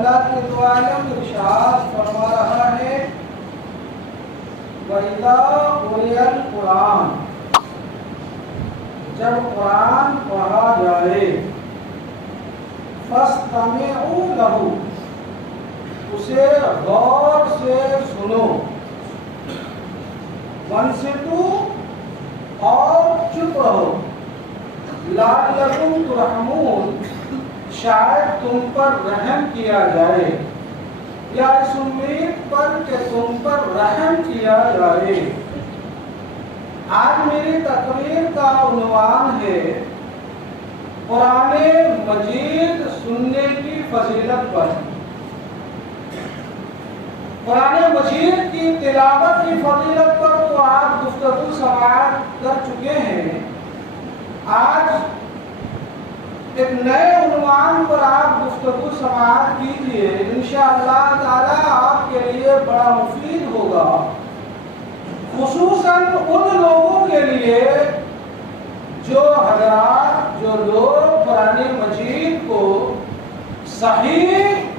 اللہ کے دو عالم ارشاد فرما رہا ہے وَإِذَا قُرِئَ الْقُرْآنُ، جب قرآن پڑھا جائے فَاسْتَمِعُوا لَهُ، اسے غور سے سنو، وَانصِتُوا، اور چپ رہو، لَعَلَّكُمْ تُرْحَمُونَ، شاید تم پر رحم کیا جائے، یا اس امید پر کہ تم پر رحم کیا جائے۔ آج میری تقریر کا عنوان ہے قرآن مجید سننے کی فضیلت پر۔ قرآن مجید کی تلاوت کی فضیلت پر تو آپ گفتگو سماعت کر چکے ہیں، آج ایک نئے عنوان پر آپ گفتگو سماعت کیجئے، انشاءاللہ تعالی آپ کے لیے بڑا مفید ہوگا، خصوصاً ان لوگوں کے لیے جو حضرات، جو لوگ قرآن مجید کو صحیح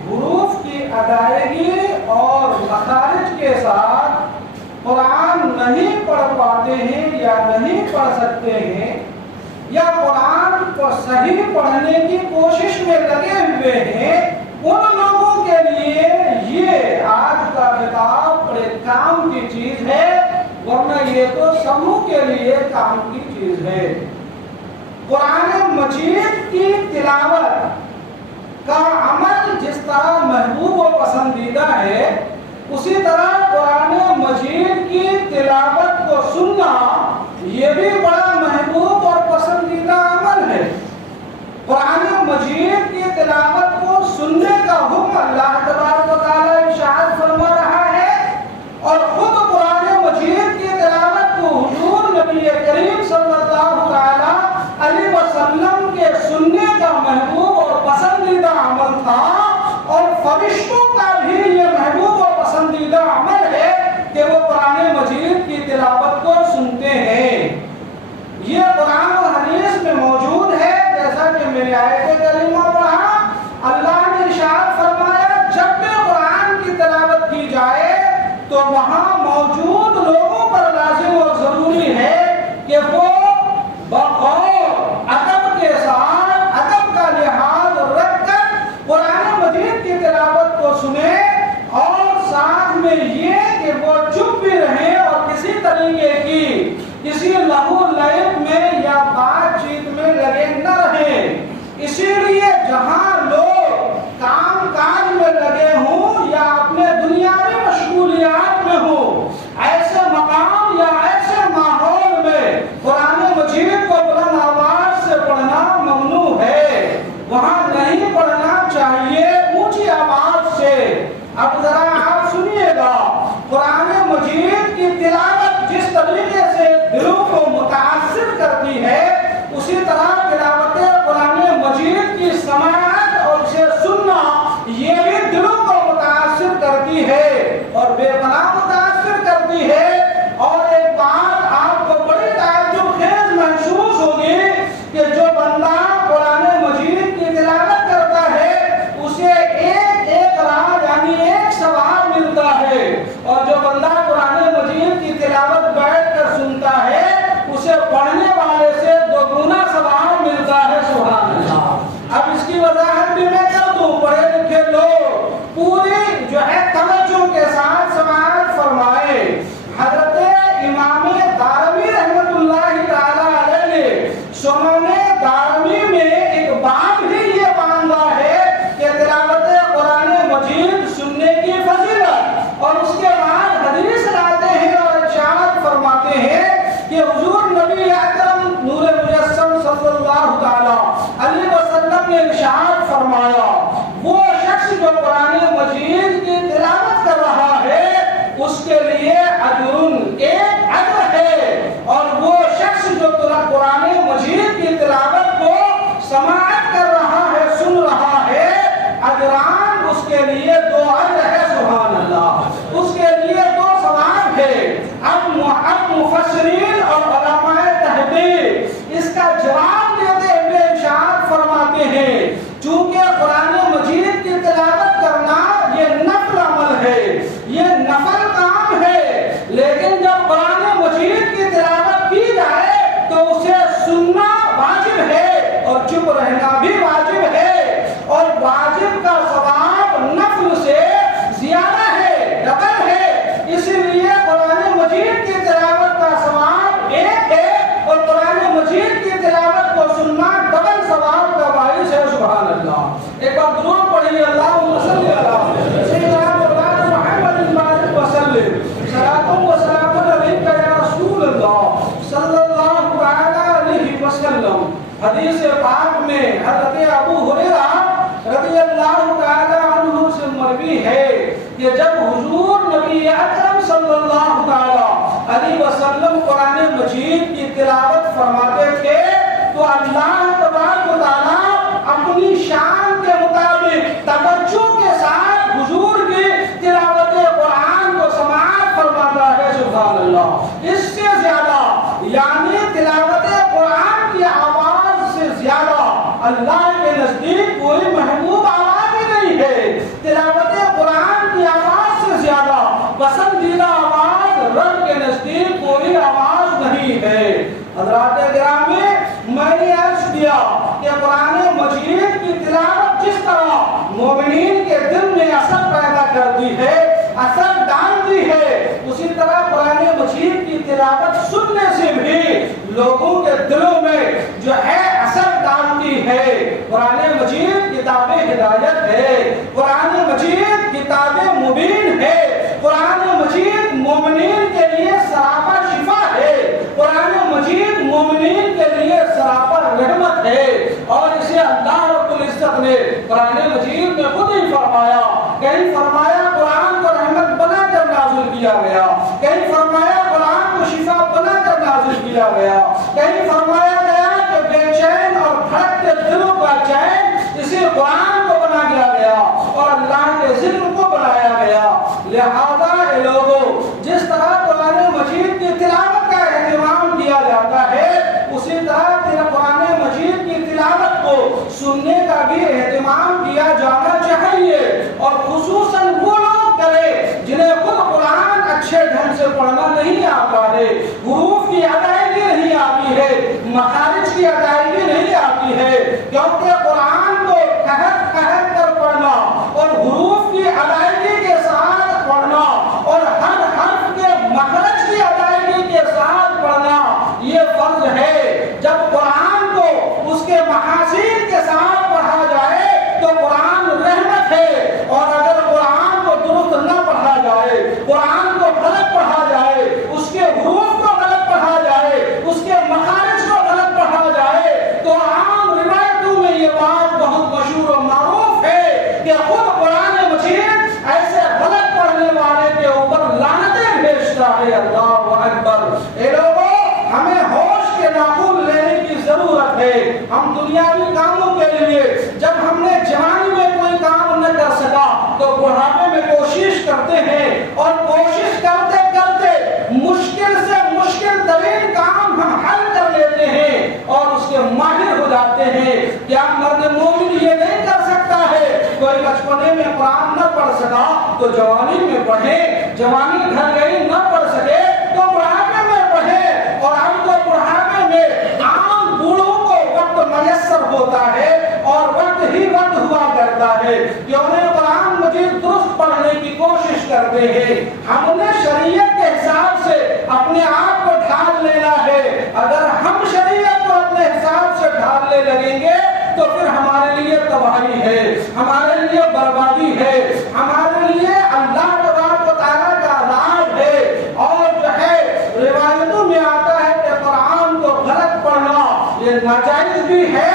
حروف کی ادائیگی اور مخارج کے ساتھ قرآن نہیں پڑھ پاتے ہیں یا نہیں پڑھ سکتے ہیں، یا قرآن کو صحیح پڑھنے کی کوشش میں لگے ہوئے ہیں، ان لوگوں کے لیے یہ آج کا خطاب بڑے کام کی چیز ہے، ورنہ یہ تو سبوں کے لیے کام کی چیز ہے۔ قرآن مجید کی تلاوت کا عمل جس طرح محبوب و پسندیدہ ہے، اسی طرح قرآن مجید کی تلاوت کو سننا یہ بھی بڑا محبوب اور پسندیدہ عمل ہے۔ قرآن مجید کی تلاوت کو سننے کا حکم اللہ تبارک و تعالی ارشاد فرما رہا ہے، اور خود قرآن مجید کی تلاوت کو حضور نبی کریم صلی اللہ علیہ وسلم کے سننے کا محبوب اور پسندیدہ عمل تھا، اور فرشتوں کا بھی یہ محبوب اور پسندیدہ عمل ہے کہ وہ قرآن مجید کی تلاوت کو سنتے ہیں۔ یہ قرآن و حدیث میں موجود ہے، جیسا کہ میرے آیت کریمہ پڑھا، اللہ نے ارشاد فرمایا جب بھی قرآن کی تلاوت کی جائے تو وہاں موجود لوگوں پر لازم اور ضروری ہے کہ وہ بغور ادب کے ساتھ، ادب کا لحاظ رکھ کر قرآن مجید کی تلاوت کو سنیں، اور ساتھ میں یہ کہ وہ چپ بھی رہیں اور کسی طریقے کی کسی لہو لعب میں یا بات چیت میں لگے نہ رہیں۔ اسی لیے جہاں لوگ کام کاج میں لگے ہوں یا اپنے دنیاوی مشغولیات میں ہوں، ایسے مقام یا ایسے ماحول میں قرآن مجید کو بلند آواز سے پڑھنا ممنوع ہے، وہاں نہیں پڑھنا چاہیے اونچی آواز سے۔ اب ذرا آپ سنیے گا، قرآن مجید کی تلاوت جس طریقے سے دلوں کو متاثر کرتی ہے، اسی طرح تلاوت قرآن مجید کی سماعت اور اسے سننا یہ بھی دلوں کو متاثر کرتی ہے اور بے پناہ متاثر کرتی ہے۔ اور ایک بات آپ کو بڑی تعجب خیز محسوس ہوگی کہ جو بندہ قرآن مجید کی تلاوت کرتا ہے اسے ایک راہ یعنی ایک ثواب ملتا ہے، اور جو بندہ قرآن مجید کی تلاوت بیٹھ کر سنتا ہے اسے پڑھنے والے سے دوگنا ثواب ملتا ہے۔ سبحان اللہ۔ اب اس کی وضاحت بھی میں کر دوں، پڑھے لکھے لوگ پوری جو ہے توجہ کے ساتھ سماعت فرمائے۔ حضرت امام دارمی رحمت اللہ تعالی علیہ نے سنن دارمی میں ایک باب ہی یہ باندھا ہے کہ تلاوت قرآن مجید سننے کی فضیلت، اور اس کے بعد حدیث لاتے ہیں اور ارشاد فرماتے ہیں کہ حضور نبی اکرم نور مجسم صلی اللہ تعالی علیہ وسلم نے ارشاد فرمایا وہ شخص جو قرآن مجید کی تلاوت کر رہا ہے اس کے لیے ایک اجر ہے، اور وہ شخص جو قرآن مجید کی تلاوت کو سماعت کر رہا ہے، سن رہا ہے، اجران اس کے لیے 2 اجر ہے۔ سبحان اللہ۔ اس کے لیے 2 ثواب ہے۔ اب مفسرین اور علماء تحقیق اس کا جواب دیتے ہوئے ارشاد فرماتے ہیں چونکہ قرآن مجید کی تلاوت کرنا اللہ تبارک و تعالیٰ اپنی شان کے مطابق توجہ کے ساتھ حضور کی تلاوت قرآن کو سماعت فرماتا ہے. سبحان اللہ. اس سے زیادہ یعنی تلاوت قرآن کی آواز سے زیادہ اللہ کے نزدیک کوئی محبوب آواز ہی نہیں ہے. تلاوت قرآن کی آواز سے زیادہ پسندیدہ آواز رب کے نزدیک کوئی آواز نہیں ہے. حضرات گرامی، میں نے عرض کیا کہ قرآن مجید کی تلاوت جس طرح مومنین کے دل میں اثر پیدا کرتی ہے، اثر ڈالتی ہے، اسی طرح قرآن مجید کی تلاوت سننے سے بھی لوگوں کے دلوں میں جو ہے اثر ڈالتی ہے. قرآن مجید کتاب ہدایت ہے، قرآن مجید کتاب مبین ہے، قرآن مجید مومنین کے لیے سراپا شفا ہے، قرآن مجید مومنین کے لیے سراپا رحمت ہے. اور اسے اللہ رب العزت نے قرآن مجید میں خود ہی فرمایا. کہیں فرمایا قرآن کو رحمت بنا کر نازل کیا گیا، کہیں فرمایا قرآن کو شفا بنا کر نازل کیا گیا، کہیں فرمایا گیا کہ بے چین اور بھٹکتے دلوں کا چین اسی قرآن کو بنا دیا گیا اور اللہ کے ذکر کو بنایا گیا. لہذا اے لوگوں، جس طرح قرآن مجید کی تلاوت کا اہتمام کیا جاتا ہے، اسی طرح قرآن مجید کی تلاوت کو سننے کا بھی اہتمام کیا جانا چاہیے. اور خصوصاً وہ لوگ کرے جنہیں خود قرآن اچھے ڈھنگ سے پڑھنا نہیں آتا ہے، حروف کی ادائیگی نہیں آتی ہے، مخارج کی ادائیگی نہیں آتی ہے. کیونکہ قرآن کو ٹھہر ٹھہر کر پڑھنا اور حروف کی ادائیگی کے ساتھ پڑھنا اور ہر حرف کے مخرج کی ادائیگی کے ساتھ پڑھنا یہ فرض ہے. جب قرآن کو اس کے محاسن کے ساتھ پڑھا جائے تو قرآن رحمت ہے، اور اگر قرآن کو درست نہ پڑھا جائے، قرآن کو غلط پڑھا جائے، اس کے حروف کو غلط پڑھا جائے، اس کے مخارج کو غلط پڑھا جائے، تو عام روایتوں میں یہ بات بہت مشہور و معروف ہے کہ خود قرآن مجید ایسے غلط پڑھنے والے کے اوپر لعنتیں بھیجتا ہے. اللہ اکبر. اے لوگوں، ہمیں ہوش کے ناخن لینے کی ضرورت ہے. ہم دنیاوی کاموں کے لیے جب ہم نے جوانی میں کوئی کام نہ کر سکا تو بڑھاپے میں کوشش کرتے ہیں، اور کوشش کرتے کرتے مشکل سے مشکل ترین کام ہم حل کر لیتے ہیں اور اس کے ماہر ہو جاتے ہیں. کیا مرد مومن یہ نہیں کر سکتا ہے؟ کوئی بچپنے میں قرآن نہ پڑھ سکا تو جوانی میں پڑھے، جوانی ڈھل گئی نہ پڑھ سکے تو بڑھاپے میں پڑھے. اور ہم تو بڑھاپے میں عام بوڑھوں کو وقت میسر ہوتا ہے اور وقت ہی وقت ہوا کرتا ہے کہ انہیں قرآن مجید درست پڑھنے کی کوشش کرتے ہیں. ہم نے شریعت کے حساب سے اپنے آپ کو ڈھال لینا ہے. اگر ہم شریعت کو اپنے حساب سے ڈھالنے لگیں گے تو پھر ہمارے لیے تباہی ہے، ہمارے لیے بربادی ہے، ہمارے لیے اللہ تبارک و تعالیٰ کا عذاب ہے. اور جو ہے روایتوں میں آتا ہے کہ قرآن کو غلط پڑھنا یہ ناجائز بھی ہے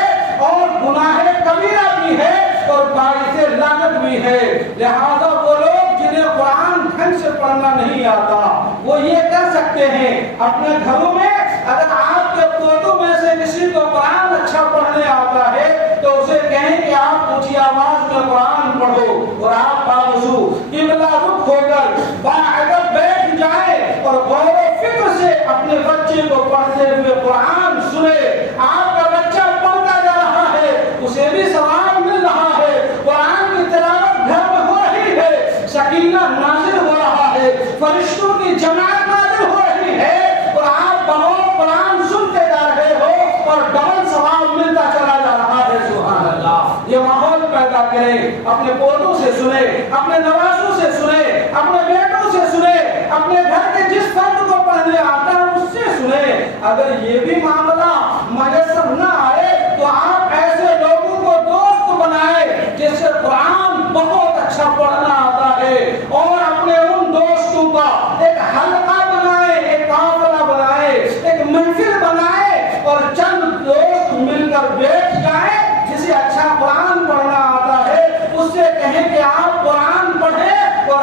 اور گناہ کبیرہ بھی ہے اور باعث لعنت بھی ہے. لہذا وہ لوگ جنہیں قرآن ڈھنگ سے پڑھنا نہیں آتا وہ یہ کر سکتے ہیں، اپنے گھروں میں اگر آپ کے پوتوں میں سے کسی کو قرآن اچھا پڑھنے آتا ہے تو اسے کہیں کہ آپ اونچی آواز میں قرآن پڑھو اور آپ باوضو قبلہ رخ ہو کر باعدل بیٹھ جائیں اور غور و فکر سے اپنے بچے کو پڑھتے ہوئے قرآن سنے. آپ کا بچہ پڑھتا جا رہا ہے، اسے بھی ثواب مل رہا ہے، قرآن کی تلاوت گھر میں ہو رہی ہے، سکینہ نازل ہو رہا ہے، فرشتوں کی جماعت نازل ہو رہی ہے، اور آپ بہت قرآن سنتے جا رہے ہو اور ڈبل ثواب ملتا چلا جا رہا ہے. سبحان اللہ. یہ ماحول پیدا کریں، اپنے پودوں سے سنیں، اپنے نوازوں سے سنیں، اپنے بیٹوں سے سنیں، اپنے گھر کے جس فرد کو پڑھنے آتا ہے اس سے سنیں. اگر یہ بھی معاملہ میسر نہ آئے تو آپ ایسے لوگوں کو دوست بنائیں جس سے قرآن بہت اچھا پڑھنا آتا ہے، اور اپنے ان دوستوں کا ایک حلقہ بنائیں، ایک قافلہ بنائیں، ایک محفل بنائیں اور چند دوست مل کر بیٹھ جائیں. جسے اچھا قرآن پڑھنا آتا ہے اس سے کہیں کہ آپ قرآن پڑھیں اور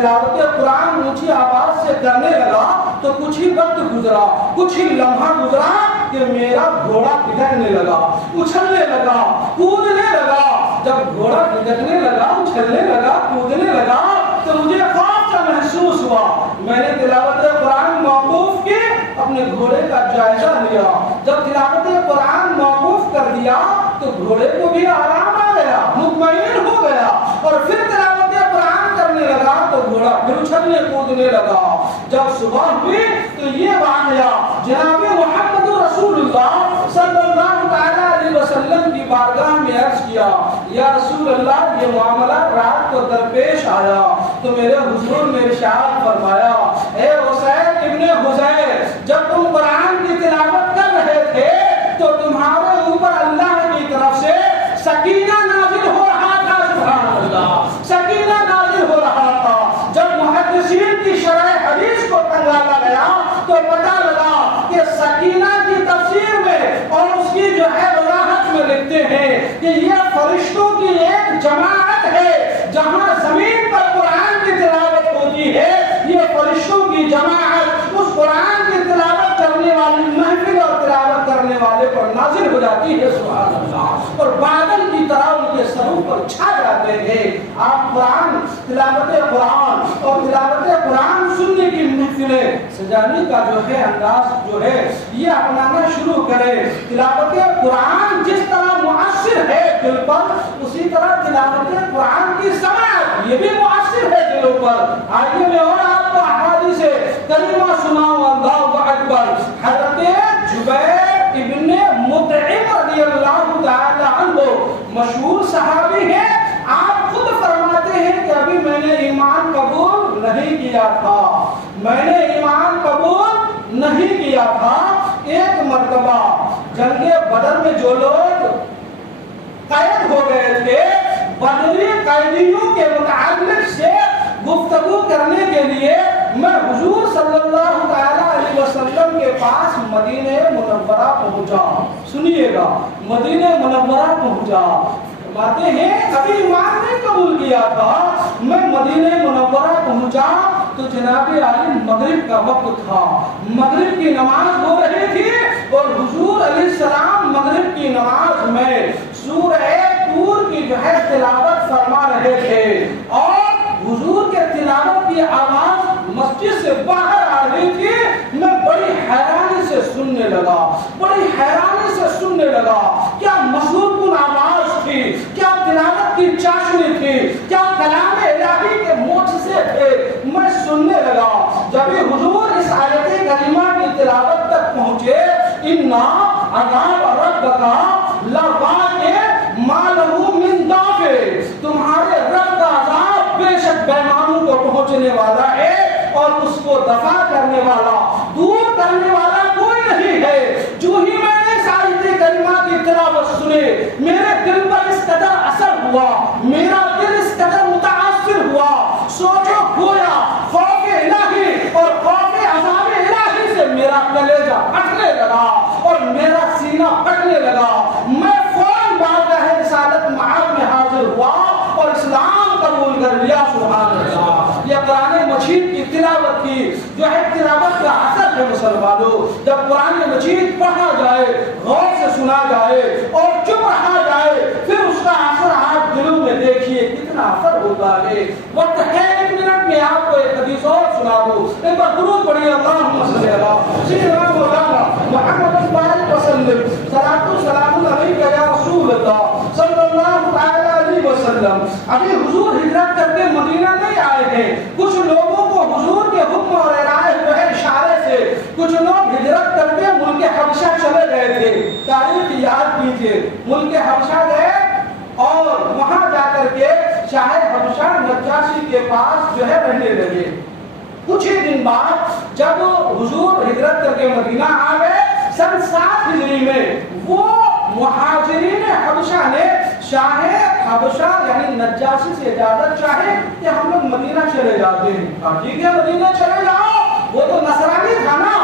تلاوت قرآن اونچی آواز سے کرنے لگا تو کچھ ہی وقت گزرا، کچھ ہی لمحہ گزرا کہ میرا گھوڑا پھٹکنے لگا، اچھلنے لگا، کودنے لگا۔ جب گھوڑا پھٹکنے لگا، اچھلنے لگا، کودنے لگا تو مجھے خوف سا محسوس ہوا۔ میں نے تلاوت قرآن موقوف کی، اپنے گھوڑے کا جائزہ لیا۔ جب تلاوت قرآن موقوف کر دیا تو گھوڑے کو بھی آرام آ گیا، مطمئن ہو گیا، اور پھر تلاوت قرآن کرنے لگا تو گھوڑا پھر اچھلنے کودنے لگا۔ جب صبح ہوئی تو یہ واقعہ جناب محمد رسول اللہ صلی اللہ علیہ وسلم کی بارگاہ میں عرض کیا، یا رسول اللہ یہ معاملہ رات کو درپیش آیا تو میرے حضور نے ارشاد فرمایا، اے حسین ابن حسین، جب تم قرآن کی تلاوت کر رہے تھے تو تمہارے اوپر اللہ کی طرف سے سکینہ نازل ہو رہا تھا۔ سبحان اللہ، سکینہ نازل ہو رہا تھا۔ جب محدثین کی شرح حدیث کو تنگالا گیا تو پتہ لگا کہ سکینہ کی تفسیر میں اور اس کی جو ہے وضاحت میں لکھتے ہیں کہ یہ فرشتوں کی ایک جماعت ہے، جہاں زمین پر قرآن کی تلاوت ہوتی ہے یہ فرشتوں کی جماعت اس قرآن کی تلاوت کرنے والی محفل اور تلاوت کرنے والے پر نازل ہو جاتی ہے۔ سبحان اللہ، اور بادل کی طرح ان کے سروں پر چھا جاتے ہیں۔ آپ قرآن، تلاوت قرآن اور تلاوت قرآن سننے کی محفلیں سجانے کا جو ہے انداز جو ہے یہ اپنانا شروع کرے۔ تلاوت قرآن جس طرح مؤثر ہے دل پر، اسی طرح تلاوت قرآن کی سماعت یہ بھی مؤثر ہے دلوں پر۔ آئیے میں اور آپ کو احادیث کریمہ سناؤں۔ اللہ اکبر۔ حضرت جبیر ابن مطعم رضی اللہ تعالی عنہ مشہور صحابی ہیں، آپ خود فرماتے ہیں کہ ابھی میں نے ایمان قبول نہیں کیا تھا، میں نے ایمان قبول نہیں کیا تھا۔ ایک مرتبہ جنگ بدر میں جو لوگ قید ہو گئے تھے، بدری قیدیوں کے متعلق سے گفتگو کرنے کے لیے میں حضور صلی اللہ علیہ وسلم کے پاس مدینہ منورہ پہنچا۔ سنیے گا، مدینہ منورہ پہنچا، باتیں ہیں ابھی ایمان نہیں قبول کیا تھا، میں مدینہ منورہ پہنچا تو جناب عالی مغرب کا وقت تھا، مغرب کی نماز ہو رہی تھی اور حضور علیہ السلام مغرب کی نماز میں سورہ طور کی جو ہے تلاوت فرما رہے تھے، اور حضور کے تلاوت کی آواز مسجد سے باہر آ رہی تھی۔ میں بڑی حیرانی سے سننے لگا، بڑی حیرانی سے سننے لگا، کیا مسعود کن آواز تھی، کیا تلاوت کی چاشنی تھی، کیا کلام الہی کے معجزے تھے۔ میں سننے لگا، جب حضور اس آیت کریمہ کی تلاوت تک پہنچے، اِنَّا عَذَابَ رَبَّكَ لَوَاقِعٌ مَا لَهُ مِن دَافِعٍ، تمہارے رب کا عذاب بے شک بیمانوں کو پہنچنے والا ہے اور اس کو دفع کرنے والا، دور کرنے والا کوئی نہیں ہے۔ جو ہی میں نے اس آیت کریمہ کی تلاوت سنے، میرے دل پر اس قدر اثر ہوا، میرا دل اس قدر متاثر ہوا، سوچو گویا خوف الہی اور خوف عذاب الہی سے میرا کلیجہ پھٹنے لگا اور میرا سینہ پھٹنے لگا۔ میں فوراً بارگاہ رسالت معاد میں حاضر ہوا اور اسلام قبول کر لیا۔ سبحان اللہ، یہ قرآن مجید کی تلاوت کی جو ہے تلاوت کا اثر ہے مسلمانوں۔ جب قرآن مجید پڑھا جائے، غور سے سنا جائے اور چپ رہا جائے، پھر اس کا اثر آپ دلوں میں دیکھیے کتنا اثر ہوتا ہے۔ وقت ہے ایک منٹ میں آپ کو ایک حدیث اور سنا دوں، ایک بار درود پڑھیے، اللہم صلی علی سیدنا مولانا محمد بارک وسلم، صلاۃ و سلام علیک یا رسول اللہ صلی اللہ علیہ وسلم۔ ابھی حضور ہجرت کر کے مدینہ نہیں آئے تھے، کچھ لوگوں کو حضور کے حکم اور ارائے ہوئے اشارے سے کچھ لوگ ہجرت کر کے ملک حبشہ چلے گئے تھے۔ تاریخ یاد کیجیے، ملک حبشہ گئے اور وہاں جا کر کے شاہ حبشہ نجاشی کے پاس جو ہے رہنے لگے۔ کچھ ہی دن بعد جب حضور ہجرت کر کے مدینہ آ گئے، سن 7 ہجری میں وہ مہاجرین حبشہ نے شاہ حبشہ یعنی نجاشی سے اجازت چاہے کہ ہم لوگ مدینہ چلے جاتے ہیں۔ ٹھیک ہے، مدینہ چلے جاؤ، وہ تو نصرانی تھا نا۔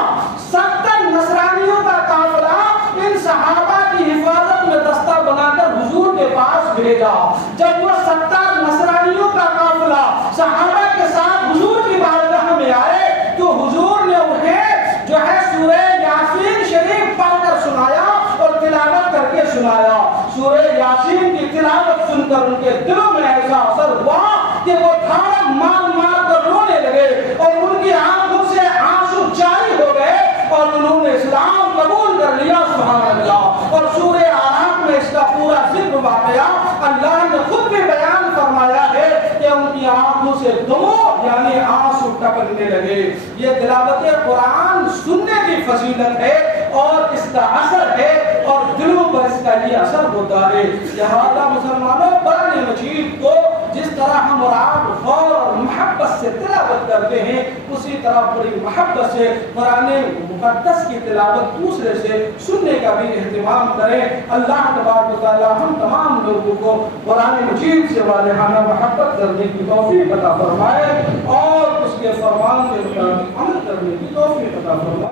70 نصرانیوں کا قافلہ ان صحابہ کی حفاظت میں دستہ بنا کر حضور کے پاس بھیجا۔ جب وہ 70 نصرانیوں کا قافلہ صحابہ کے ساتھ کے دلوں میں ایسا اثر ہوا کہ وہ تھاڑا مار مار کر رونے لگے اور ان کی آنکھوں سے آنسو جاری ہو گئے اور انہوں نے اسلام قبول کر لیا. سبحان اللہ. اور سورہ اعراف میں اس کا پورا ذکر واقعہ اللہ نے خود بھی بیان فرمایا ہے کہ ان کی آنکھوں سے دموع یعنی آنسو ٹپکنے لگے. یہ تلاوت قرآن سننے کی فضیلت ہے اور اس کا اثر ہے اور دلوں پر اس کا یہ اثر ہوتا ہے. لہذا مسلمانوں قرآن مجید کو جس طرح ہم اور آپ غور اور محبت سے تلاوت کرتے ہیں اسی طرح بڑی محبت سے قرآن مقدس کی تلاوت دوسرے سے سننے کا بھی اہتمام کریں. اللہ تبارک و تعالی ہم تمام لوگوں کو قرآن مجید سے والہانہ محبت کرنے کی توفیق عطا فرمائے اور اس کے فرمان کے مطابق عمل کرنے کی توفیق عطا فرمائے.